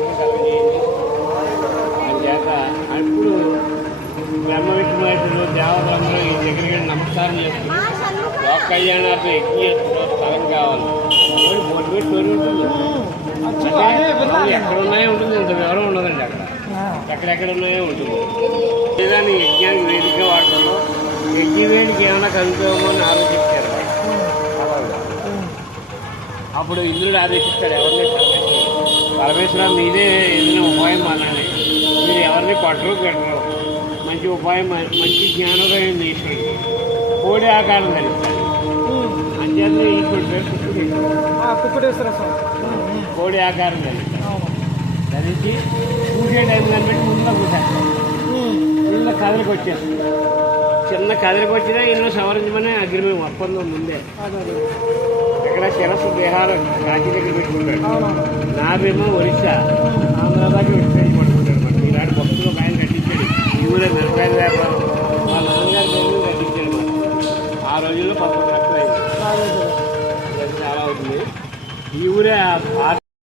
Collector కలగజేయండి. అందుచేత అప్పుడు బ్రహ్మ విష్ణుమూర్తులు దేవతలందరూ ఈ దగ్గరికి నమస్కారం చేస్తున్నారు. లోక కళ్యాణార్థం ఎక్కువ స్థలం కావాలి. బోర్డు పెట్టి పేరు ఉంటుంది. ఎక్కడున్నాయో ఉంటుంది, ఇంత వివరం ఉండదండి. అక్కడ ఎక్కడెక్కడ ఉన్నాయో ఉంటుంది. దాన్ని యజ్ఞానికి వేదికగా వాడుతున్నాం. యజ్ఞ వేదిక ఏమైనా కలుగుతామని ఆలోచించారు. అప్పుడు ఇంద్రుడు ఆదేశిస్తాడు ఎవరిని పరమేశ్వర మీదే ఏదైనా ఉపాయం మానండి. మీరు ఎవరిని కొట్టరు పెట్టరు. మంచి ఉపాయం, మంచి జ్ఞానోదయం ఈశ్వరుడు కోడి ఆకారం ధరిస్తాడు. అంచేత ఈశ్వరుడు పేరు కుక్కుటేశ్వర స్వామి కోడి ఆకారం ధరిస్తాడు. ధరించి కూసే టైం దాన్ని బట్టి ముందులో కూసేస్తాడు. ముందులో కథలకు వచ్చేస్తుంది. చిన్న కథలకు వచ్చినా ఎన్నో సవరించమని అగ్రిమెంట్ ఒప్పందం ముందే. ఎక్కడ శిరస్సు దేహాలు కాశీ దగ్గర పెట్టుకుంటాడు. నావేమో ఒరిస్సా ఆంధ్ర దాకా వెబ్సైట్ పట్టుకుంటాడు. అనమాట ఇలాంటి భక్తులు ఒక ఆయన కట్టించాడు. ఈ ఊరే మిరపకాయల వ్యాపారం వాళ్ళ నాన్నగారి పేరు కట్టించాడు. ఆ రోజుల్లో 11 లక్షలు అయింది. చాలా అవుతుంది. ఈ ఊరే